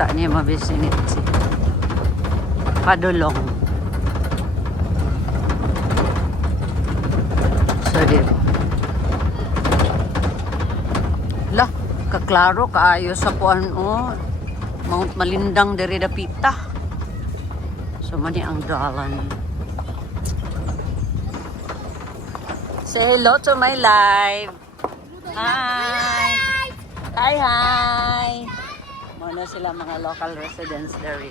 kita niya mabisinitsi. Padulong. So, dito. Lah, kaklaro, kaayo sa kuan, oh. Mount Malindang diri dapita. So, mani ang dalan. Say hello to my live. Hi! Hi, hi! Muna sila mga local residents dari.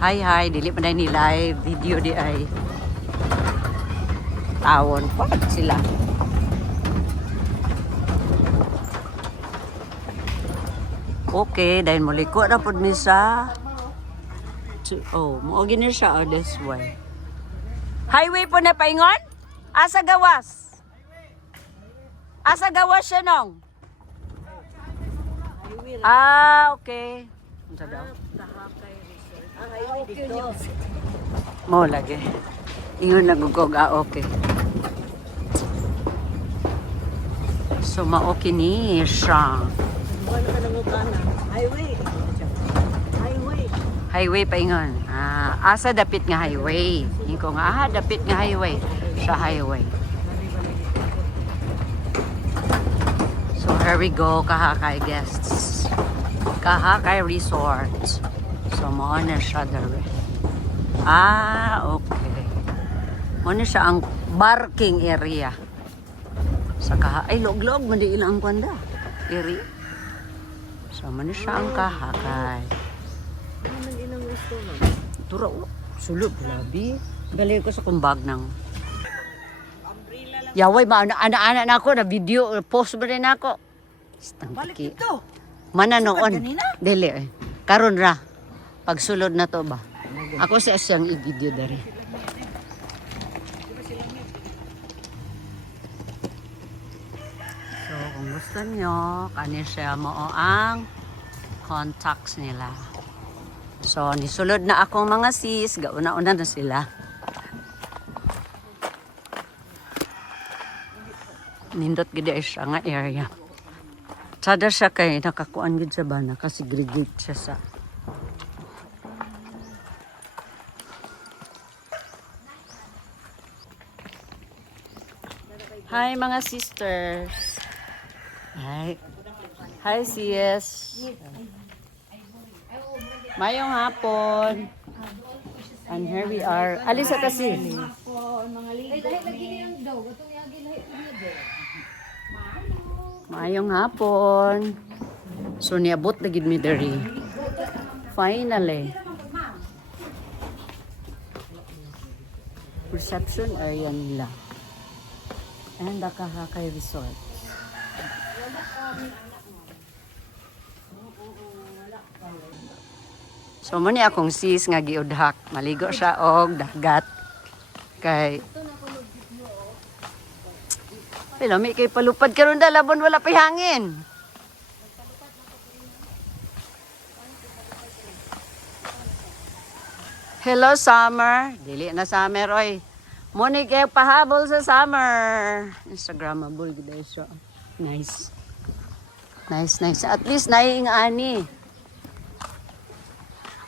Hi, hi! Dili pa na ni live video di ay. Tawon pa sila. Okay, dahil muliko na po ni sa... Oh, muogin na siya this way. Highway po na paingon? Asa gawas? Asa gawas siya nung? Ah, okay. Ano daw? Mo lagi. Ingon nagugog. Ah, okay. So, maoki ni siya. Highway pa ingon. Ah, asa dapit nga highway. Yung ko nga, dapit nga highway. Sa highway. So, here we go, Kahakay guests. Kahakay Resort. So, mo na siya dari. Ah, okay. Mo na siya ang barking area. Sa Kahakay. Ay, log-log, mandi ilang kwanda. Area. So, mo na siya ang Kahakay. Tura, sulod, labi. Galing ko sa kumbag ng... Yaway, ana-ana na ako, na video, post ba rin ako. Balik ito. Mana noon. Dili eh. Karon ra. Pagsulod na to ba? Ako siya siyang i-video dari. So, kung gusto nyo, kani siya mo ang contacts nila. So, nisulod na akong mga sis. Gauna-una na sila. Nindot gid siya nga area. Sada siya kay nakakuan gid sa bana kasi grigit siya sa. Hi mga sisters. Hi. Hi sis. Mayong hapon. And here we are. Alisa kasi. Mayong hapon. So niabot na gid mi diri. Finally. Reception area nila. And the Kahakay Resort. So mo ni akong sis nga giudhak, maligo siya og dagat kay pero may kay palupad karon da labon wala pay hangin. Hello summer, dili na summer oy. Mo ni kay pahabol sa summer. Instagramable gid siya. Nice. Nice, nice. At least naiing-ani.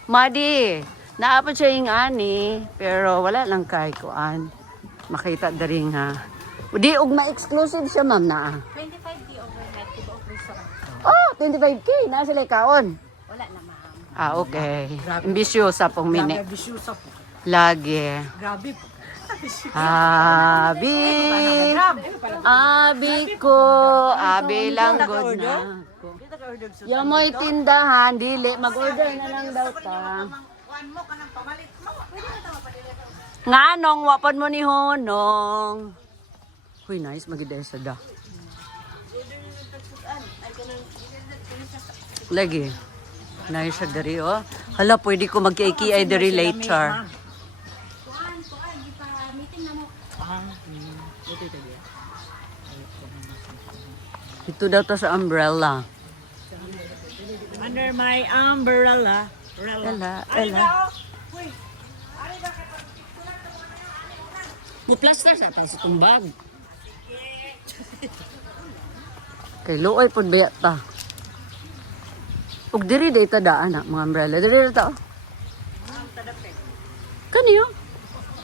Madi, naapod siya yung ani, pero wala lang kay kuan. Makita dari nga. Di, ug ma-exclusive siya, ma'am, na. 25K overhead, tiba o resort. Oh, 25K, na sila kaon. Wala na, ma'am. Ah, okay. Ambisyosa pong mini. Ambisyosa po. Lagi. Grabe po. Abi ko, abi lang god na. Yung mo'y tindahan, dili, mag-order na lang daw ta. Nga nong, wapan mo ni Honong. Uy, nice, magiday sa da. Lagi. Nice siya dari, oh. Hala, pwede ko mag-kikiay dari later. Ito daw to sa umbrella. Under my umbrella. Ella, Ella. Muplaster sa taas itong bag. Kay luoy po ba ta? Ug diri day ta daan na mga umbrella. Diri ta. Kaniyo?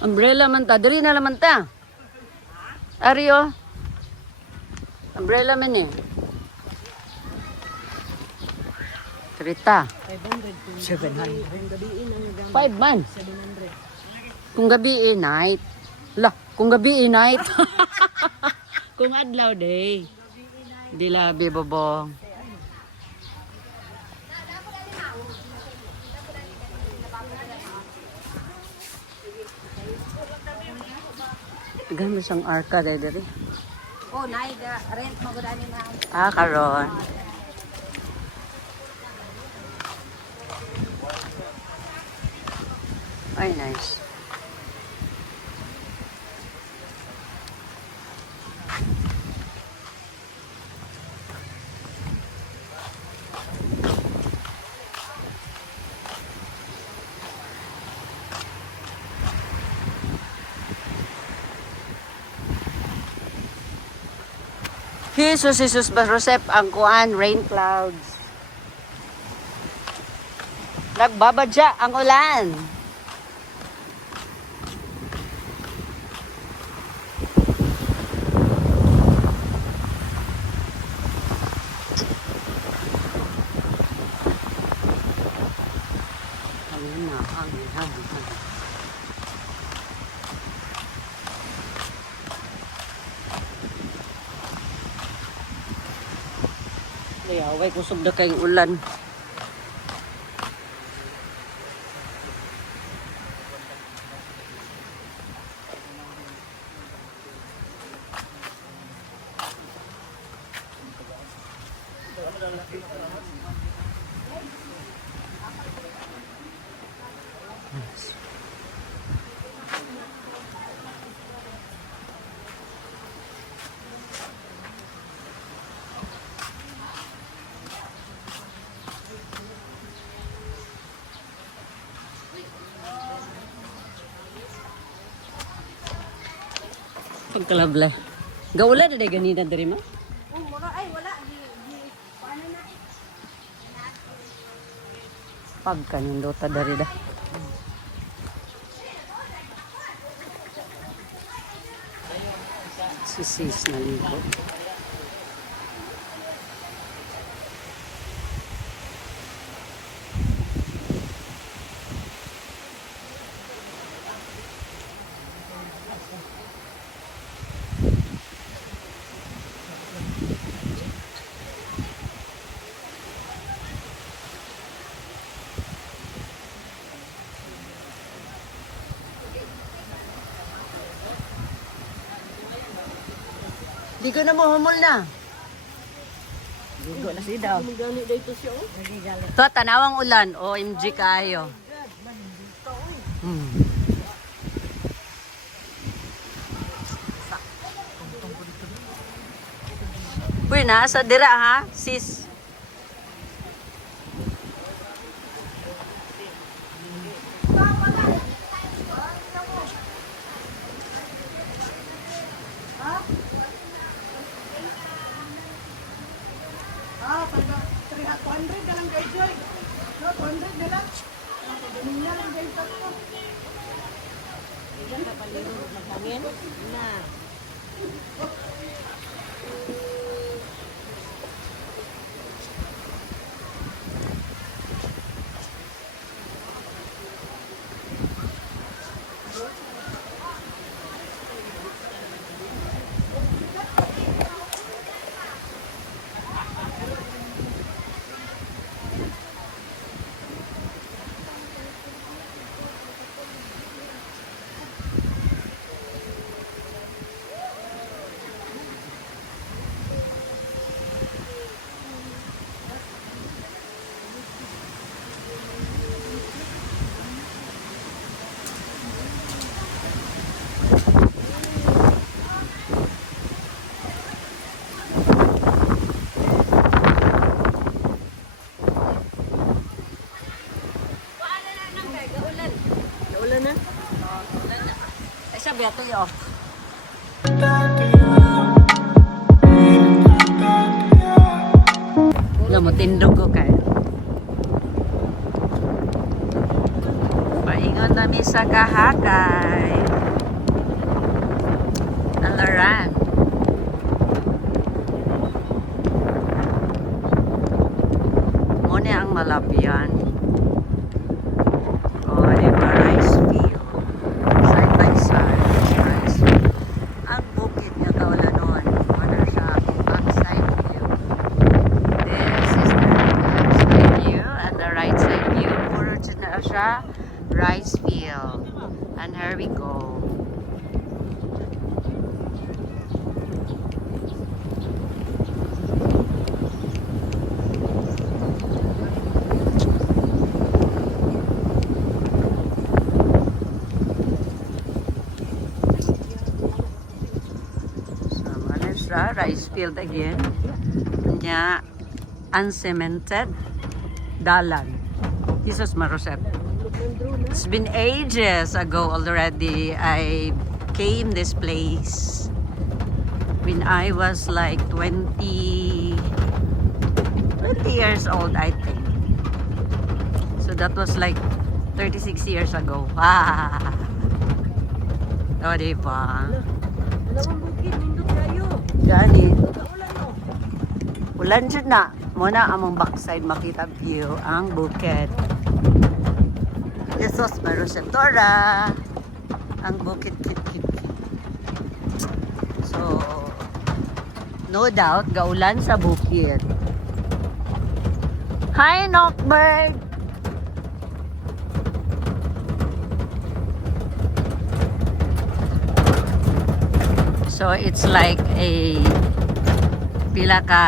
Umbrella man ta. Diri na naman ta. Ario. Umbrella man eh. Trita. 700. 5 man. 700. Kung gabi night. La, kung gabi night. Kung adlaw day. Di labi bobong. Ganda siyang arka dere. Oh, naida. Rent mo gudani na. Ah, karon. Ay, nice. Jesus, Jesus, Barosep, ang kuan, rain clouds. Nagbabadya ang ulan. Hangin na, hangin, hangin, hangin. Layaway, kusog na kayong ulan. Pagkalabla. Gawala na ganina dari ma? Oh, mura ay wala paano na? Pag kanyang dota dari da. Sisis na ligo. Di ko na mo humol na. Ligo na si daw. Magani dito siya oh. To, tanawang ulan. OMG kayo. Hmm. Uy, nasa dira ha, sis. Ah, 300 na lang kay Joy. No, 200 na lang. Ganun na lang kay Tato. Diyan ka paliro magpangin? Na. Naulan na? Ay, sabi ito yun. Alam mo, tindog ko kayo. Kahakay. Alaran. Muna ang malapyan. Oh, diba? Rice field. Side by side. Rice field. Ang bukid nga kaulanon. Ano siya? Backside view. This is the left side view and the right side view. Puro na siya. Rice field. And here we go. Rice field again. Nya uncemented dalan. Jesus Maroset. It's been ages ago already. I came this place when I was like 20 years old, I think. So that was like 36 years ago. Ah. O, diba? Gani. Ulan dyan na. Muna among backside makita view ang bukid. Jesus Marosetora. Ang bukid kit. So, no doubt, gaulan sa bukid. Hi, Knockbird! So it's like a pila ka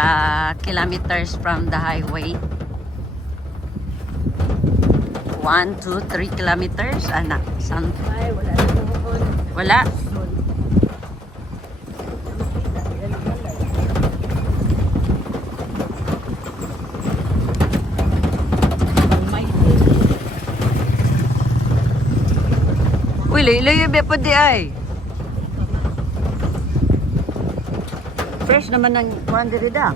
kilometers from the highway. 1, 2, 3 kilometers. Anak, Ay, wala na doon. wala. Uy, layo be po di ay. Fresh naman ng kuhan diri da.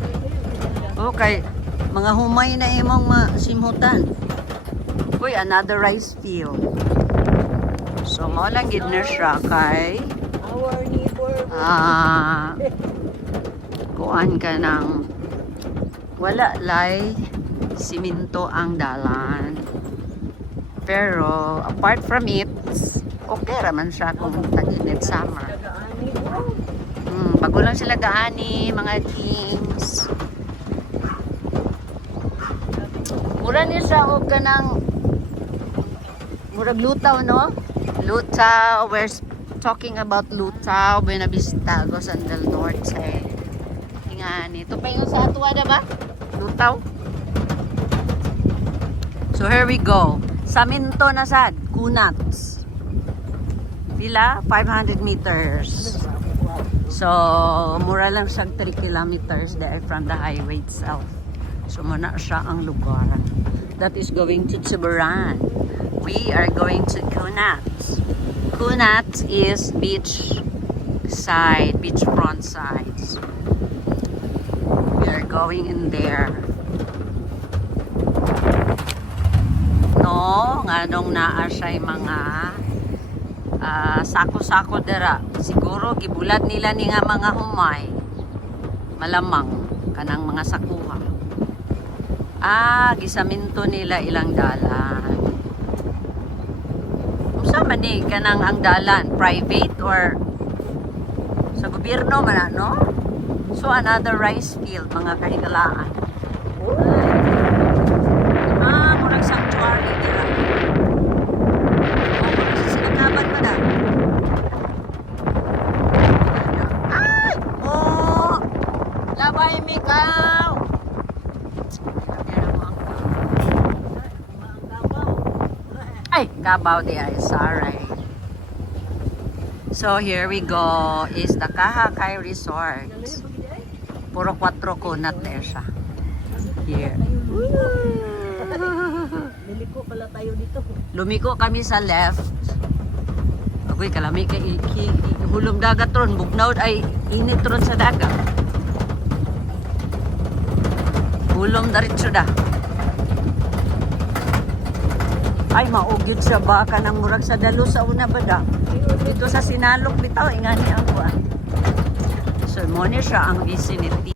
Okay, mga humay na imong masimhutan. Uy, another rice field. So, mo lang gid na siya kay Our neighbor. kuhan ka ng wala lay siminto ang dalan. Pero, apart from it, okay raman siya kung tag-init summer. Bago lang sila gaani, mga kings. Mura niya siya o ka ng murag lutaw, no? Lutaw, we're talking about Lutaw, Buena Vista, Gozan del Norte. Tingani. Ito pa yung sa atuwa na ba? Lutaw. So here we go. Saminto na sad, Kunats. Pila? 500 meters. So, mura lang siyang 3 kilometers there from the highway itself. So, muna siya ang lugar. That is going to Tuburan. We are going to Kunats. Kunats is beach side, beachfront sides. We are going in there. No, nganong naa siya mga sako-sako dira. Siguro gibulat nila ni nga mga humay. Malamang kanang mga sakuha. Gisaminto nila ilang dalan. Unsa man ni kanang ang dalan? Private or sa gobyerno man no? So another rice field mga kahigalaan. Murag sanctuary dira. Sinakaban pa na. Ay! Oh! Labay mikaw! Ay! Gabaw di ay. Sorry. So here we go is the Kahakay Resort. Puro 4 kunat na siya. Here. Liliko pala tayo dito. Lumiko kami sa left. Agoy kalami kay hulom dagat ron, bugnaw ay init ron sa dagat. Hulom diretso da. Ay, maugyod sa baka ng murag sa dalo sa una ba da? Dito sa Sinalok bitaw, ingani ang kuan. So, mo ni siya ang vicinity.